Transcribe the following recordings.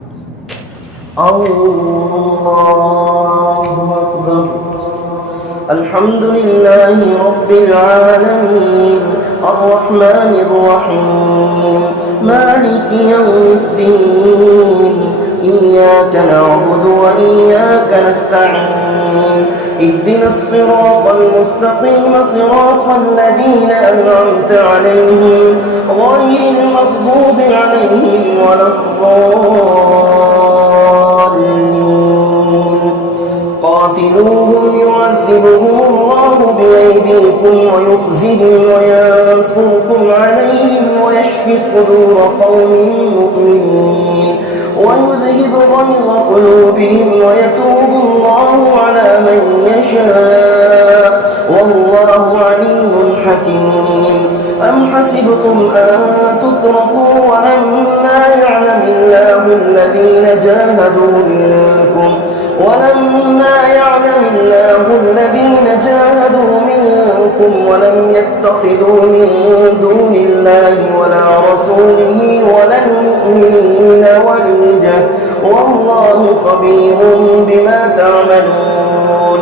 الله أكبر. الحمد لله رب العالمين الرحمن الرحيم مالك يوم الدين إياك نعبد وإياك نستعين اهدنا الصراط المستقيم صراط الذين أنعمت عليهم غير المغضوب عليهم ولا الضالين. قاتلوهم يعذبهم الله بأيديكم ويخزهم وينصركم عليهم ويشف صدور قوم مؤمنين ويذهب غيظ قلوبهم ويتوب الله على من يشاء والله عليم حكيم. أم حسبتم أن تتركوا ولما يعلم الله الذين جاهدوا منكم ولم يتخذوا من دون الله ولا رسوله ولا المؤمنين وليجة والله خبير بما تعملون.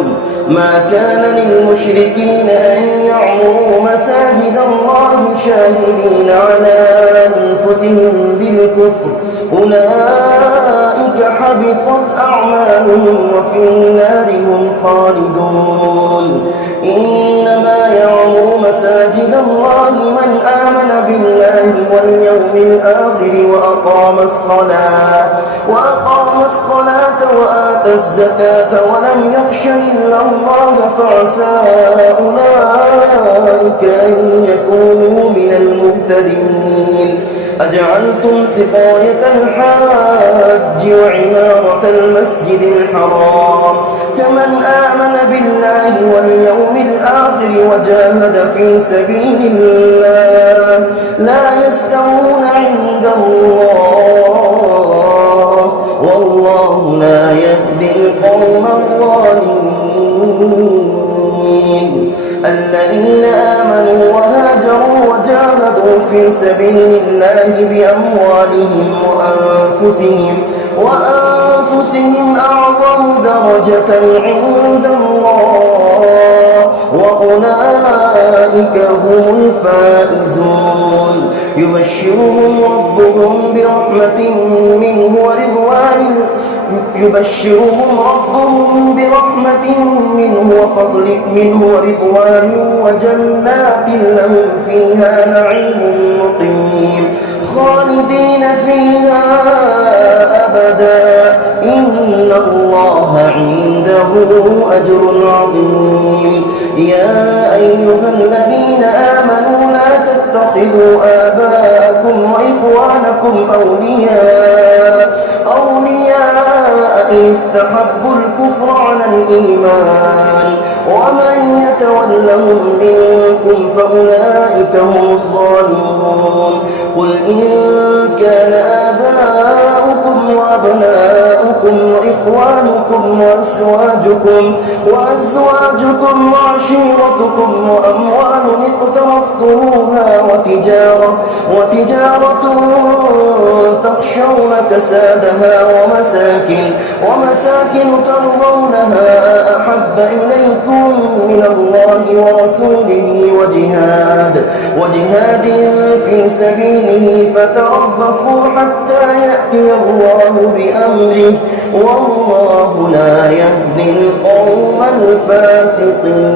ما كان للمشركين أن يعمروا مساجد الله شاهدين على أنفسهم بالكفر أولئك حبطت أعمالهم وفي النار هم خالدون. إنما يعمر مساجد الله من آمن بالله واليوم الآخر وأقام الصلاة وآتى الزكاة ولم يخش إلا الله فعسى أولئك أن يكونوا من المهتدين. أجعلتم سقاية الحاج وعمارة المسجد الحرام كمن آمن بالله واليوم الآخر وجاهد في سبيل الله لا يستوون عند الله والله لا يهدي القوم الظالمين. الذين آمنوا وهاجروا وجاهدوا في سبيل الله بأموالهم وأنفسهم أعظم درجة عند الله وأولئك هم الفائزون. يبشرهم ربهم برحمة منه ورضوان وجنات لهم فيها نعيم مقيم خالدين فيها أبدا إن الله عنده أجر عظيم. يا أيها الذين آمنوا لا تتخذوا آباءكم وإخوانكم أولياء إن استحبوا الكفر على الإيمان ومن يتولهم منكم فأولئك هم الظالمون. قل إن كان آباؤكم وأبناؤكم وإخوانكم وأزواجكم وعشيرتكم وأموال اقترفتموها وتجارة تخشون كسادها ومساكن ترضونها أحب إليكم من الله ورسوله وجهاد في سبيله فتربصوا حتى يأتي الله بأمره والله لا يهدي القوم الفاسقين.